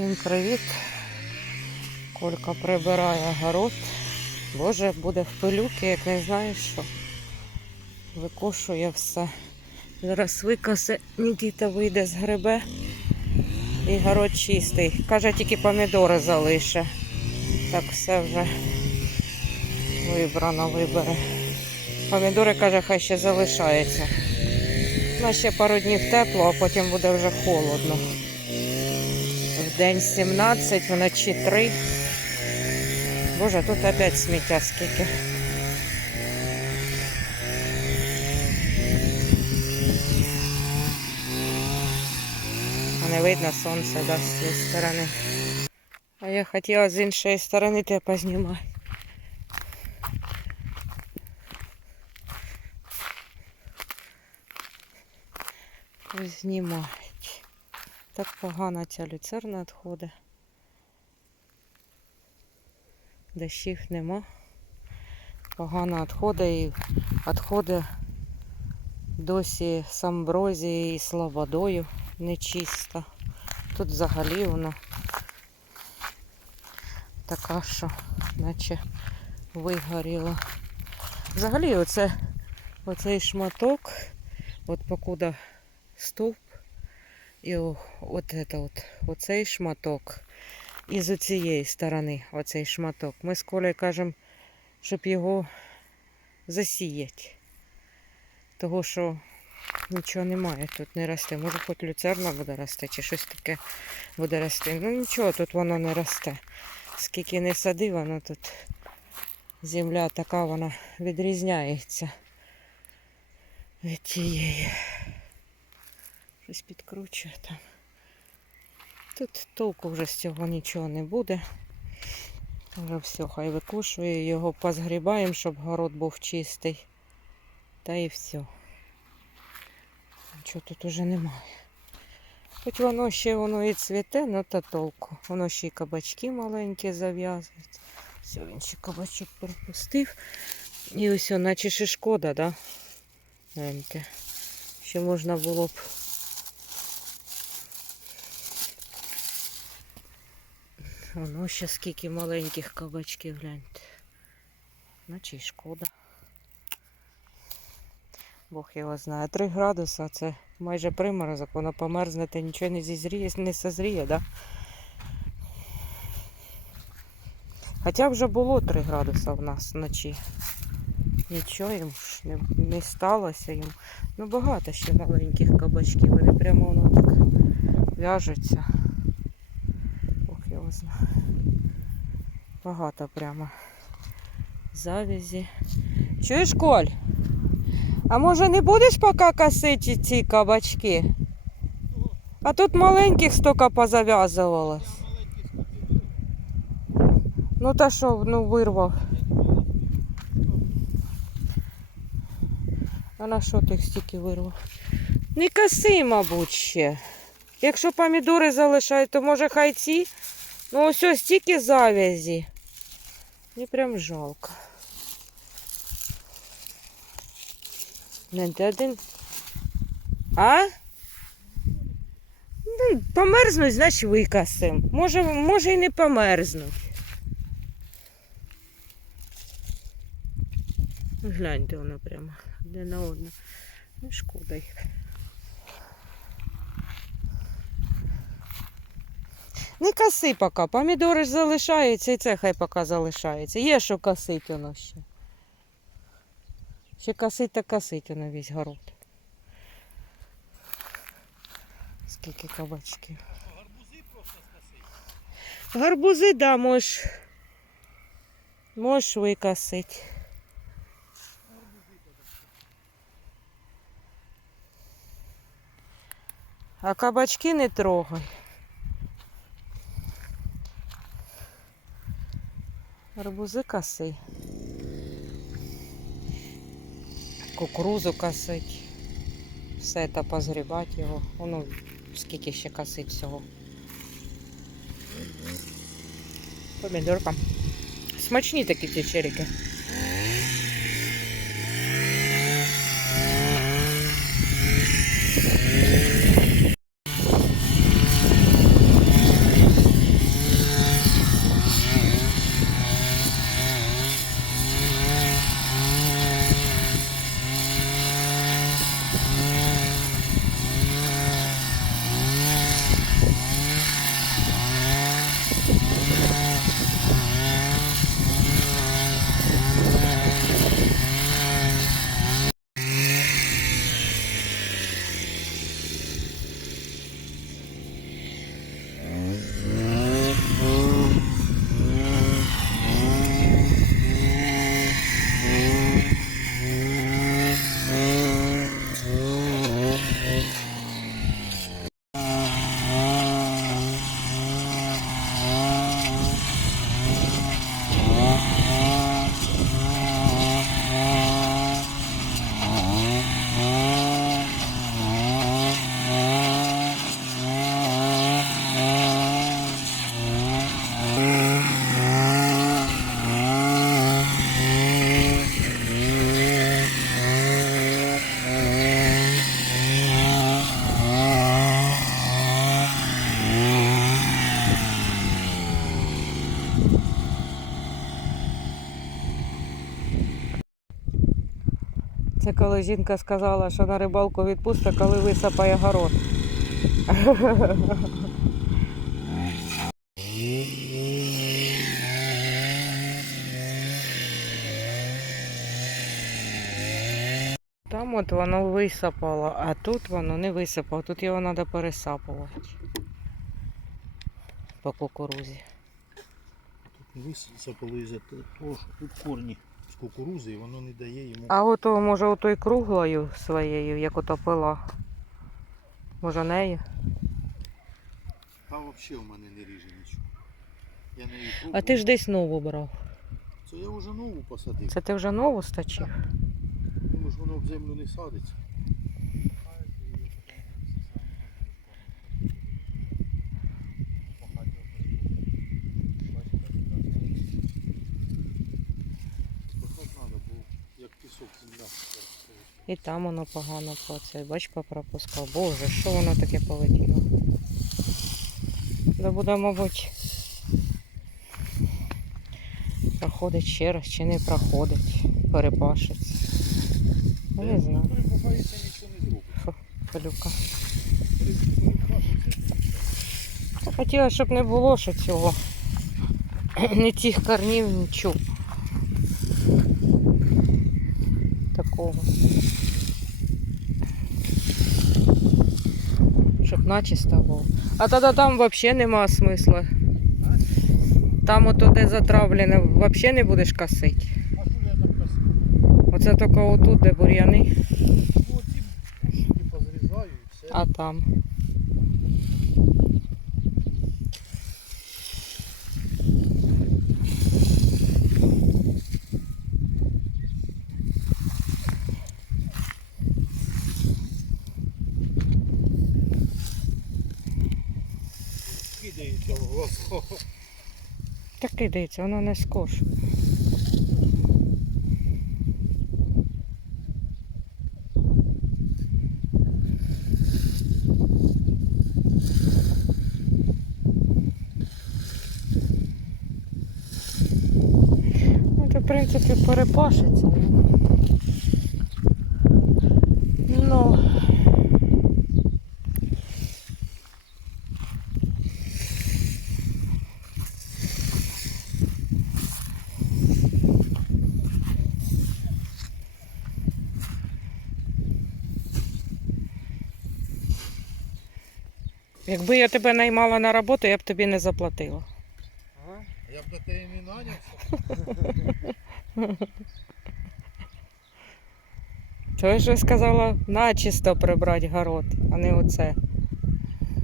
Всім привіт. Колька прибирає город. Боже, буде в пилюки, як не знаєш що. Викошує все. Зараз викосе, Нікіта вийде з грибе. І город чистий. Каже, тільки помідори залише. Так все вже вибрано, вибере. Помідори, каже, хай ще залишається. На ще пару днів тепло, а потім буде вже холодно. В день 17, вночі 3. Боже, тут опять сміття скільки. А не видно сонце да, з цієї сторони. А я хотіла з іншої сторони тебе познімати. Знімають. Так погано ця люцерна відходить. Дощів нема. Погано відходить і відходить досі з амброзією і слободою нечиста. Тут взагалі вона така, що наче вигоріла. Взагалі оце, оцей шматок, от покуда стовп, і от, это от, оцей шматок. І з цієї сторони оцей шматок. Ми з Колею кажемо, щоб його засіяти. Того, що нічого немає, тут не росте. Може хоч люцерна буде рости, чи щось таке буде рости. Ну нічого, тут воно не росте. Скільки не сади, воно тут земля така, вона відрізняється від тієї. Щось підкручує там. Тут толку вже з цього нічого не буде. Вже все, хай викушує, його позгрібаємо, щоб город був чистий. Та і все. Нічого тут уже немає. Хоч воно ще воно і цвіте, ну та толку. Воно ще й кабачки маленькі зав'язують. Все, він ще кабачок пропустив. І ось, наче ще шкода, да? Ще можна було б Воно ще скільки маленьких кабачків, гляньте. Наче й шкода. Бог його знає. 3 градуси це майже приморозок, воно померзне, та нічого не зізріє, не созріє, да? Хоча вже було 3 градуси в нас вночі. Нічого їм ж не, не сталося їм. Ну багато ще маленьких кабачків. Вони прямо воно так в'яжуться. Знає. Багато прямо. Завязі. Чуєш, Коль? А може не будеш поки косити ці кабачки? А тут маленьких стільки позав'язувалось. Ну та що, ну вирвав. А на що ти їх стільки вирвав? Не коси, мабуть, ще. Якщо помідори залишають, то може хай ці. Ну ось стільки завязі. Мені прям жалко. Не де один. А? Ну, померзнуть, значить викасим. Може, може і не померзнуть. Гляньте воно прямо одне на одне. Ну, шкода їх. Не коси поки, помідори ж залишаються і це хай поки залишається. Є що косить воно ще. Ще косить та косить воно весь город. Скільки кабачків. Гарбузи просто скосить. Гарбузи, да, можеш. Можеш викосити. А кабачки не трогай. Гарбузи коси. Кукурузу косить. Все це позгрібати його. Воно скільки ще косить всього. Помідорка. Смачні такі ці черіки. Це коли жінка сказала, що на рибалку відпусте, коли висапає город. Там от воно висапало, а тут воно не висапало. Тут його треба пересапувати по кукурузі. Тут висипали із того, що тут корні кукурузи, і воно не дає йому. А ото, може, отою круглою своєю, як ото пила. Може, нею? Та взагалі в мене не ріже нічого. Я не її А ти ж десь нову брав. Це я вже нову посадив. Це ти вже нову стачив? Тому ж воно в землю не садиться. Спахати треба, бо як пісок земля. І там воно погано по це. Бач, попропускав. Боже, що воно таке полетіло? Да буде, мабуть, проходить ще раз чи не проходить. Перепашиться. Не знаю. Пилюка. Перепахається. Я хотіла, щоб не було ще цього. Не цих корнів, нічого. Такого. Щоб начисто був. А тоді там взагалі нема смисла. Там ото де затравлене, взагалі не будеш косити. Оце тільки отут, де бур'яни, Ну, а там. Так кидається, воно не скош. Ну, в принципі, перепашиться. Ну. Якби я тебе наймала на роботу, я б тобі не заплатила. Ага. Я б до тебе не нанявся. Чого ж сказала начисто прибрати город, а не оце.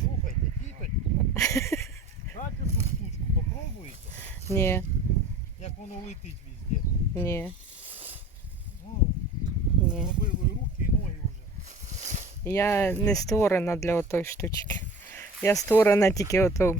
Слухайте, тітонь. Дайте цю штучку, попробуйте, Ні, як воно летить везде. ні, Ну, ні. побили руки і ноги вже. Я не створена для отої штучки. Я створена тільки ото.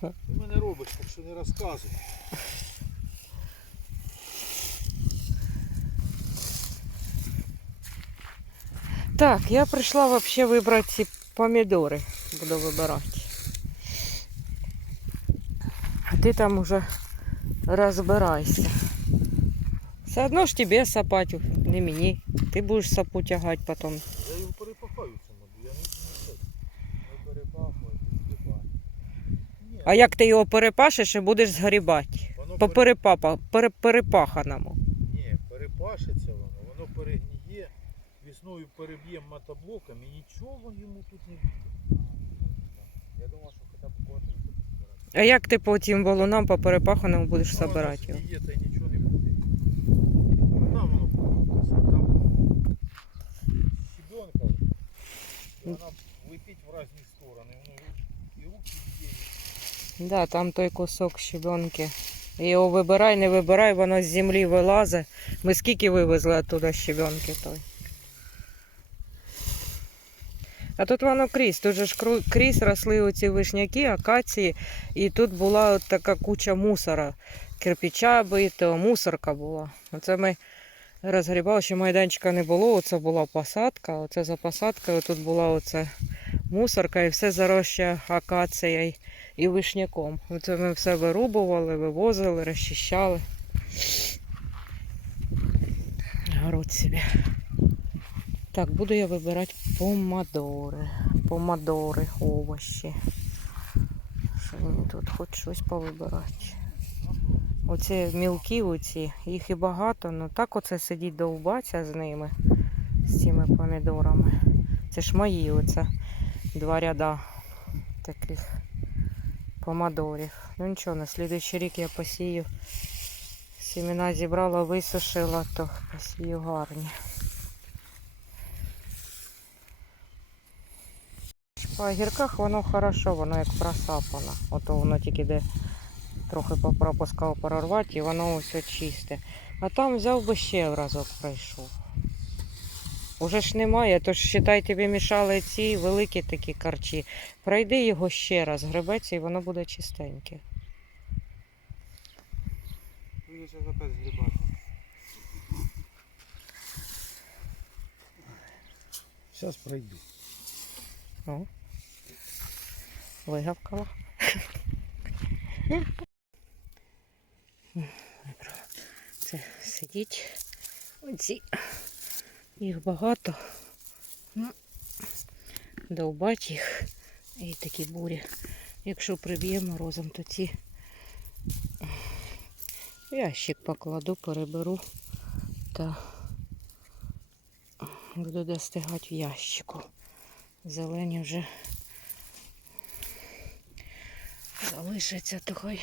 Ти мене робиш, так що не розказуй. Так, я прийшла вообще вибрати ці помідори. Буду вибирати. А ти там уже розбирайся. Все одно ж тебе сапать, не мені. Ти будеш сапу тягати потім. Я його перепахаю бо я не знаю. Не перепахую. А як ти його перепашеш і будеш згрібати? По пере- перепапа, пере, перепаханому. Ні, перепашеться воно, воно перегніє, весною переб'є мотоблоком і нічого йому тут не буде. Я думав, що хоча б кожен. А як ти потім валунам по перепаханому будеш забирати його? згніє, та й нічого не буде. Там воно покрутиться, там щебенка, вона летить в різні сторони, воно і руки б'є. Да, там той кусок щебенки. Його вибирай, не вибирай, воно з землі вилазить. Ми скільки вивезли оттуда щебенки той. А тут воно крізь, тут же ж крізь росли оці вишняки, акації, і тут була от така куча мусора. Кирпича битого, мусорка була. Оце ми розгрібали, ще майданчика не було, оце була посадка, оце за посадкою тут була оце мусорка і все зароща акацією і вишняком. Оце ми все вирубували, вивозили, розчищали. Город собі. Так, буду я вибирати помадори. Помадори, овочі. Що мені тут хоч щось повибирати. Оці мілкі оці, їх і багато, ну так оце сидіть довбаться з ними, з цими помідорами. Це ж мої оце два ряда таких помадорів. Ну нічого, на слідуючий рік я посію. Семена зібрала, висушила, то посію гарні. По огірках воно хорошо, воно як просапано. Ото воно тільки де трохи попропускав прорвати і воно все чисте. А там взяв би ще разок пройшов. Уже ж немає, тож считай, тобі мішали ці великі такі карчі. Пройди його ще раз, гребеться і воно буде чистеньке. Мені зараз опять згрібати. Зараз пройду. О. Вигавкала. Це сидіть. Оці. Їх багато. Ну, довбать їх. І такі бурі. Якщо приб'є морозом, то ці ящик покладу, переберу та буду достигати в ящику. Зелені вже залишаться, то хай.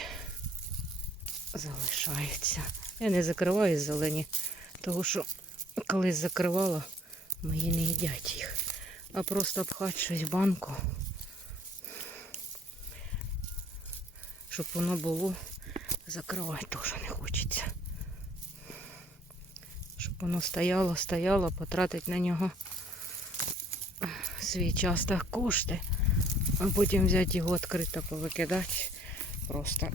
Я не закриваю зелені, тому що колись закривала, мої не їдять їх. А просто пхати щось в банку, щоб воно було, закривати теж не хочеться. Щоб воно стояло, стояло, потратити на нього свій час та кошти, а потім взяти його відкрито повикидати. Просто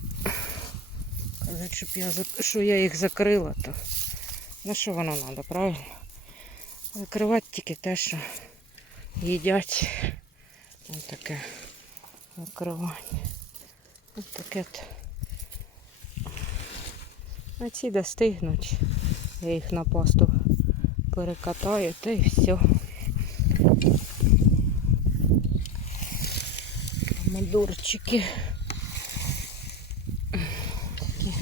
казати, щоб я, що я їх закрила, то на що воно треба, правильно? Закривати тільки те, що їдять. Ось таке закривання. Ось таке. то. А ці достигнуть. Я їх на пасту перекатаю, та і все. Помидорчики. Такі.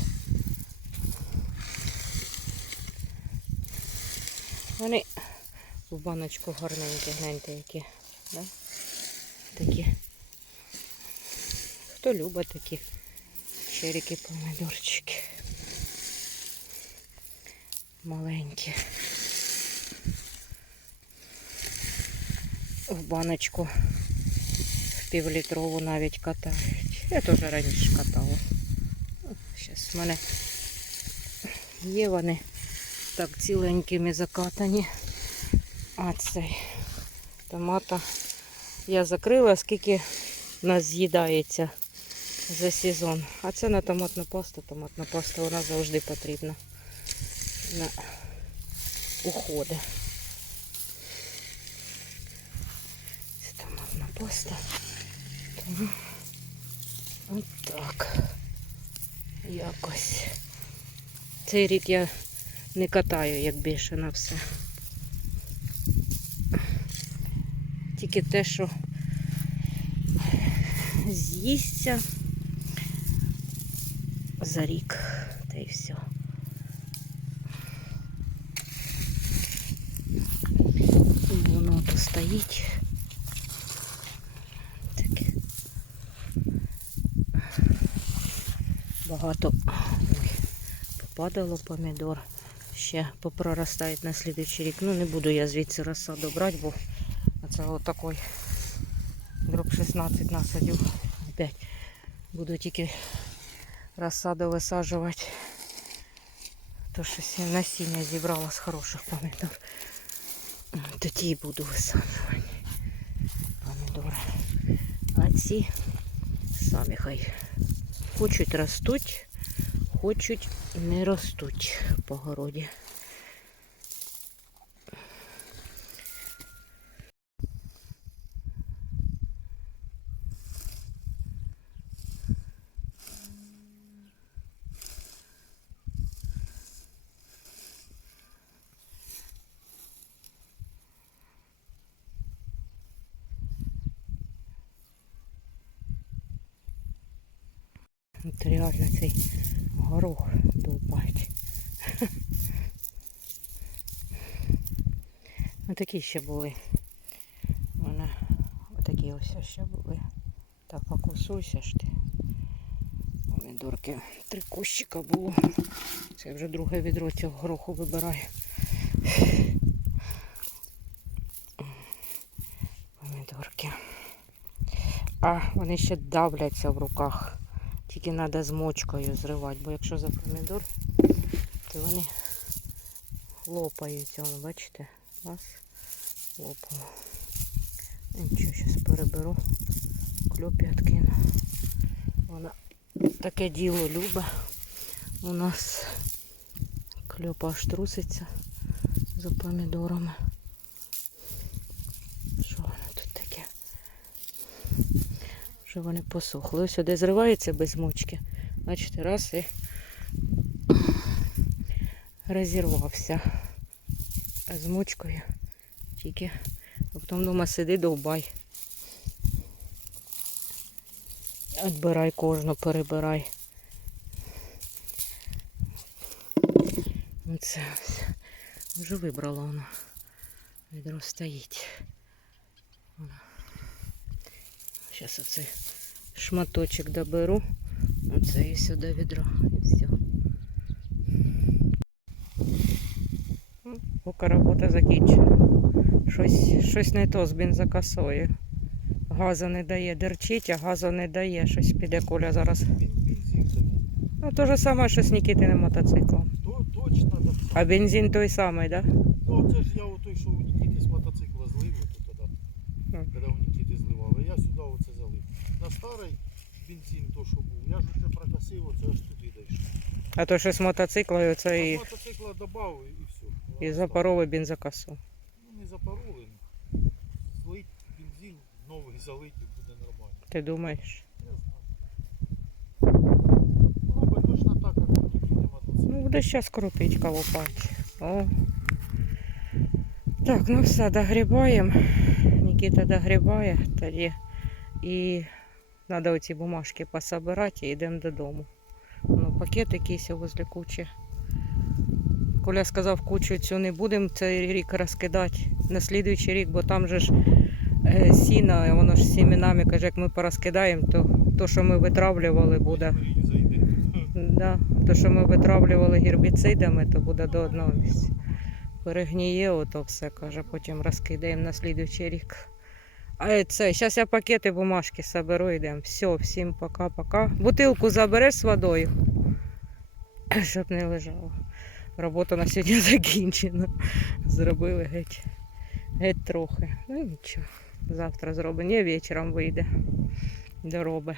Вони в баночку гарненькі, гляньте які. Да? Такі. Хто любить такі черіки помидорчики. Маленькі. В баночку півлітрову навіть катають. Я теж раніше катала. Зараз в мене є вони так ціленькими закатані. А цей томата я закрила, скільки нас з'їдається за сезон. А це на томатну пасту. Томатна паста вона завжди потрібна на уходи. Це томатна паста. От так. Якось. Цей рік я не катаю, як більше на все. Тільки те, що з'їсться за рік, та й все. Воно то стоїть. Таке. Багато попадало помідор. Ще попроростають на слідуючий рік. Ну не буду я звідси розсаду брати, бо це отакий дроб 16 насадів. Опять буду тільки розсаду висаджувати. То я насіння зібрала з хороших помідор. Тоді й буду висаджувати помідори. А ці самі хай хочуть ростуть, хочуть не ростуть по городі. Реально цей горох довбать. Отакі ще були. Вона отакі ось ще були. Так, фокусуйся ж ти. Помідорки. Три кущика було. Це вже друге відро цього гороху вибираю. Помідорки. А вони ще давляться в руках. Тільки треба з мочкою зривати, бо якщо за помідор, то вони лопаються. Вон, бачите? Раз, лопало. Нічого, зараз переберу. Кльопі откину. Вона таке діло любить. У нас кльопа аж труситься за помідорами. Що воно тут таке? Вже вони посохли. Ось сюди зривається без мочки. Бачите, раз і розірвався. З мочкою тільки потім дома сиди довбай. Отбирай кожну, перебирай. Оце ось. Вже вибрала вона. Відро стоїть. Зараз оцей шматочок доберу. Оце і сюди відро. І все. Поки робота закінчена. Щось, щось не то з бензокосою. Газу не дає, дерчить, а газу не дає. Щось піде Коля зараз. Ну, то же саме, що з Нікітиним мотоциклом. То точно. А бензин той самий, так? Да? Ну, це ж я отой, що у Нікіти з мотоцикла злив, ото тоді, Мгм. коли у Нікіти зливали. Я сюди оце залив. На старий бензин, то що був, я ж оце прокосив, оце аж туди дійшов. А то що з мотоцикла і оце і, мотоцикла додав і, все. і запаровий бензокосу. Ну, не запароли. Злить бензин, новий залить і буде нормально. Ти думаєш? Я знаю. Робить точно так, як у Нікіти мотоцикл. Ну, буде зараз крутить колопати. О. Так, ну все, догрібаємо. Нікіта догрібає тоді. І треба оці бумажки пособирати і йдемо додому. Пакет якийсь возле кучі. Коля сказав, кучу цю не будемо цей рік розкидати на слідуючий рік, бо там же ж е, сіно, воно ж сімінами, каже, як ми порозкидаємо, то то, що ми витравлювали, буде. Да, то, що ми витравлювали гербіцидами, то буде до одного місця. Перегніє, ото все, каже, потім розкидаємо на слідуючий рік. А це, зараз я пакети бумажки соберу, йдемо. Все, всім пока-пока. Бутилку забереш з водою, щоб не лежало. Робота на сьогодні закінчена. Зробили геть, геть трохи. Ну нічого. Завтра зробимо. Ні, вечором вийде. Дороби.